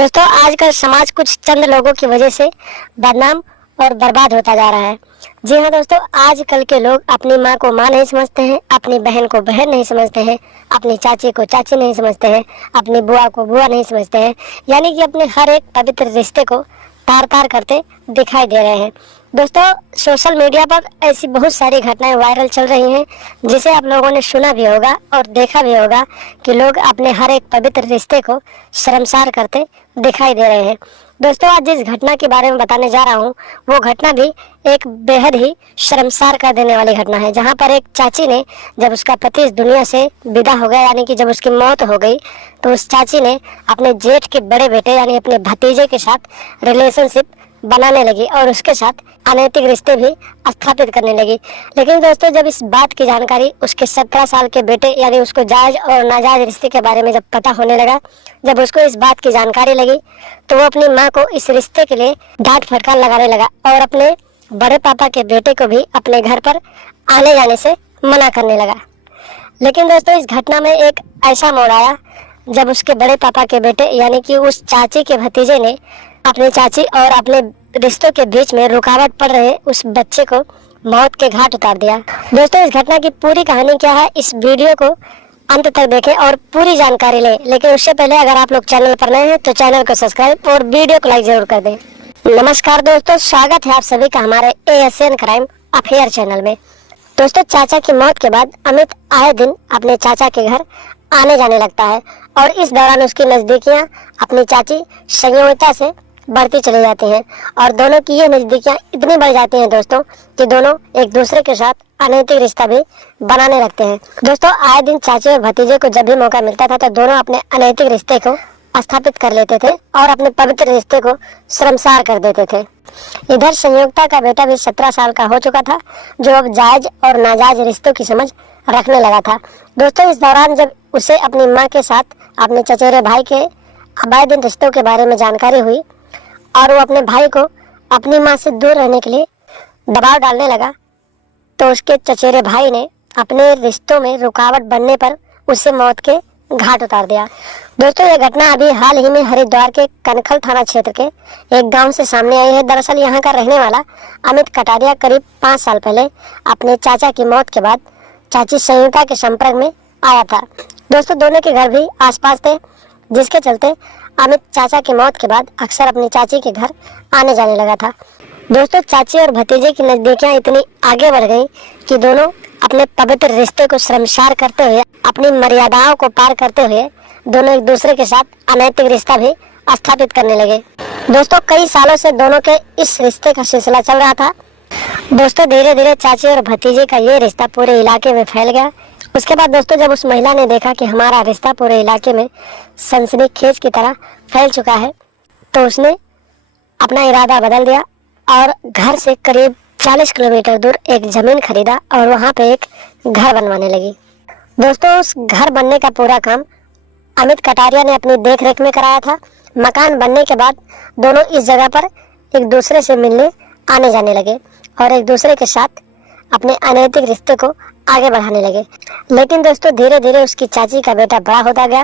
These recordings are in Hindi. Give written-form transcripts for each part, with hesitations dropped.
दोस्तों, आजकल समाज कुछ चंद लोगों की वजह से बदनाम और बर्बाद होता जा रहा है। जी हाँ दोस्तों, आजकल के लोग अपनी माँ को माँ नहीं समझते हैं, अपनी बहन को बहन नहीं समझते हैं, अपनी चाची को चाची नहीं समझते हैं, अपनी बुआ को बुआ नहीं समझते हैं। यानी कि अपने हर एक पवित्र रिश्ते को तार तार करते दिखाई दे रहे हैं। दोस्तों, सोशल मीडिया पर ऐसी बहुत सारी घटनाएं वायरल चल रही हैं, जिसे आप लोगों ने सुना भी होगा और देखा भी होगा कि लोग अपने हर एक पवित्र रिश्ते को शर्मसार करते दिखाई दे रहे हैं। दोस्तों, आज जिस घटना के बारे में बताने जा रहा हूँ, वो घटना भी एक बेहद ही शर्मसार कर देने वाली घटना है। जहाँ पर एक चाची ने, जब उसका पति इस दुनिया से विदा हो गया, यानी कि जब उसकी मौत हो गई, तो उस चाची ने अपने जेठ के बड़े बेटे यानी अपने भतीजे के साथ रिलेशनशिप बनाने लगी और उसके साथ अनैतिक रिश्ते भी स्थापित करने लगी। लेकिन दोस्तों, जब इस बात की जानकारी उसके 17 साल के बेटे यानी उसको जायज और नाजायज रिश्ते के बारे में जब पता होने लगा, जब उसको इस बात की जानकारी लगी, तो वो अपनी माँ को इस रिश्ते के लिए डांट फटकार लगाने लगा और अपने बड़े पापा के बेटे को भी अपने घर पर आने जाने से मना करने लगा। लेकिन दोस्तों, इस घटना में एक ऐसा मोड़ आया जब उसके बड़े पापा के बेटे यानी कि उस चाची के भतीजे ने अपने चाची और अपने रिश्तों के बीच में रुकावट पड़ रहे उस बच्चे को मौत के घाट उतार दिया। दोस्तों, इस घटना की पूरी कहानी क्या है, इस वीडियो को अंत तक देखें और पूरी जानकारी लें। लेकिन उससे पहले अगर आप लोग चैनल पर नए हैं तो चैनल को सब्सक्राइब और वीडियो को लाइक जरूर कर दें। नमस्कार दोस्तों, स्वागत है आप सभी का हमारे ASN क्राइम अफेयर चैनल में। दोस्तों, चाचा की मौत के बाद अमित आए दिन अपने चाचा के घर आने जाने लगता है और इस दौरान उसकी नजदीकियां अपनी चाची संयोगिता से बढ़ती चली जाती हैं और दोनों की ये नजदीकियां इतनी बढ़ जाती हैं दोस्तों कि दोनों एक दूसरे के साथ अनैतिक रिश्ता भी बनाने लगते हैं। दोस्तों, आए दिन चाची और भतीजे को जब भी मौका मिलता था तो दोनों अपने अनैतिक रिश्ते को स्थापित कर लेते थे और अपने पवित्र रिश्ते को शर्मसार कर देते थे। इधर संयोगिता का बेटा भी 17 साल का हो चुका था, जो अब जायज और नाजायज रिश्तों की समझ रखने लगा था। दोस्तों, इस दौरान जब उसे अपनी माँ के साथ अपने चचेरे भाई के अवैध रिश्तों के बारे में जानकारी हुई और वो अपने भाई को अपनी माँ से दूर रहने के लिए दबाव डालने लगा, तो उसके चचेरे भाई ने अपने रिश्तों में रुकावट बनने पर उसे मौत के घाट उतार दिया। दोस्तों, यह घटना अभी हाल ही में हरिद्वार के कनखल थाना क्षेत्र के एक गांव से सामने आई है। दरअसल यहाँ का रहने वाला अमित कटारिया करीब 5 साल पहले अपने चाचा की मौत के बाद चाची संयुक्ता के संपर्क में आया था। दोस्तों, दोनों के घर भी आसपास थे, जिसके चलते अमित चाचा की मौत के बाद अक्सर अपनी चाची के घर आने जाने लगा था। दोस्तों, चाची और भतीजे की नजदीकियां इतनी आगे बढ़ गई कि दोनों अपने पवित्र रिश्ते को शर्मसार करते हुए, अपनी मर्यादाओं को पार करते हुए दोनों एक दूसरे के साथ अनैतिक रिश्ता भी स्थापित करने लगे। दोस्तों, कई सालों से दोनों के इस रिश्ते का सिलसिला चल रहा था। दोस्तों, धीरे धीरे चाची और भतीजे का ये रिश्ता पूरे इलाके में फैल गया। उसके बाद दोस्तों, जब उस महिला ने देखा कि हमारा रिश्ता पूरे इलाके में सनसनीखेज की तरह फैल चुका है, तो उसने अपना इरादा बदल दिया और घर से करीब 40 किलोमीटर दूर एक जमीन खरीदा और वहाँ पे एक घर बनवाने लगी। दोस्तों, उस घर बनने का पूरा काम अमित कटारिया ने अपनी देखरेख में कराया था। मकान बनने के बाद दोनों इस जगह पर एक दूसरे से मिलने आने जाने लगे और एक दूसरे के साथ अपने अनैतिक रिश्ते को आगे बढ़ाने लगे। लेकिन दोस्तों, धीरे धीरे उसकी चाची का बेटा बड़ा होता गया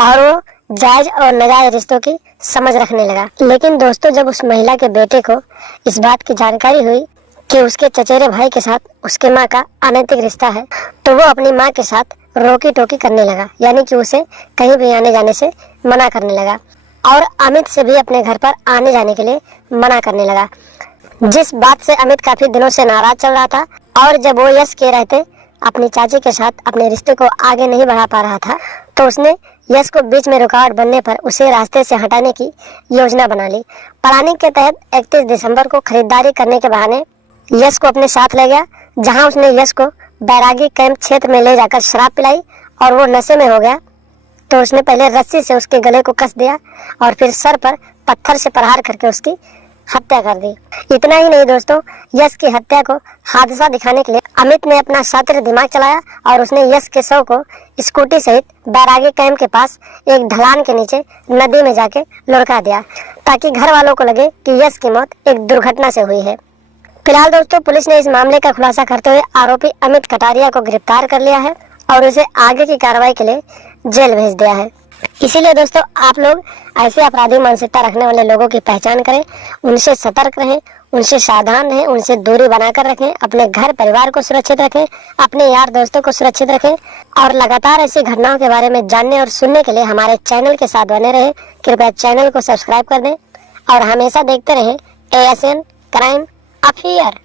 और वो जायज और नाजायज रिश्तों की समझ रखने लगा। लेकिन दोस्तों, जब उस महिला के बेटे को इस बात की जानकारी हुई कि उसके चचेरे भाई के साथ उसके माँ का अनैतिक रिश्ता है, तो वो अपनी माँ के साथ रोकी टोकी करने लगा, यानी कि उसे कहीं भी आने जाने से मना करने लगा और अमित से भी अपने घर पर आने जाने के लिए मना करने लगा। जिस बात से अमित काफी दिनों से नाराज चल रहा था और जब वो यश के रहते अपनी चाची के साथ अपने रिश्ते को आगे नहीं बढ़ा पा रहा था, तो उसने यश को बीच में रुकावट बनने पर उसे रास्ते से हटाने की योजना बना ली। प्लानिंग के तहत 31 दिसंबर को खरीदारी करने के बहाने यश को अपने साथ ले गया, जहां उसने यश को बैरागी कैंप क्षेत्र में ले जाकर शराब पिलाई और वो नशे में हो गया, तो उसने पहले रस्सी से उसके गले को कस दिया और फिर सर पर पत्थर से प्रहार करके उसकी हत्या कर दी। इतना ही नहीं दोस्तों, यश की हत्या को हादसा दिखाने के लिए अमित ने अपना शातिर दिमाग चलाया और उसने यश के शव को स्कूटी सहित बैरागी कैंप के पास एक ढलान के नीचे नदी में जाके लुढ़का दिया, ताकि घर वालों को लगे कि यश की मौत एक दुर्घटना से हुई है। फिलहाल दोस्तों, पुलिस ने इस मामले का खुलासा करते हुए आरोपी अमित कटारिया को गिरफ्तार कर लिया है और उसे आगे की कार्रवाई के लिए जेल भेज दिया है। इसीलिए दोस्तों आप लोग ऐसे अपराधी मानसिकता रखने वाले लोगों की पहचान करें, उनसे सतर्क रहें, उनसे सावधान रहें, उनसे दूरी बनाकर रखें, अपने घर परिवार को सुरक्षित रखें, अपने यार दोस्तों को सुरक्षित रखें और लगातार ऐसी घटनाओं के बारे में जानने और सुनने के लिए हमारे चैनल के साथ बने रहें। कृपया चैनल को सब्सक्राइब कर दें और हमेशा देखते रहें ASN क्राइम अफेयर।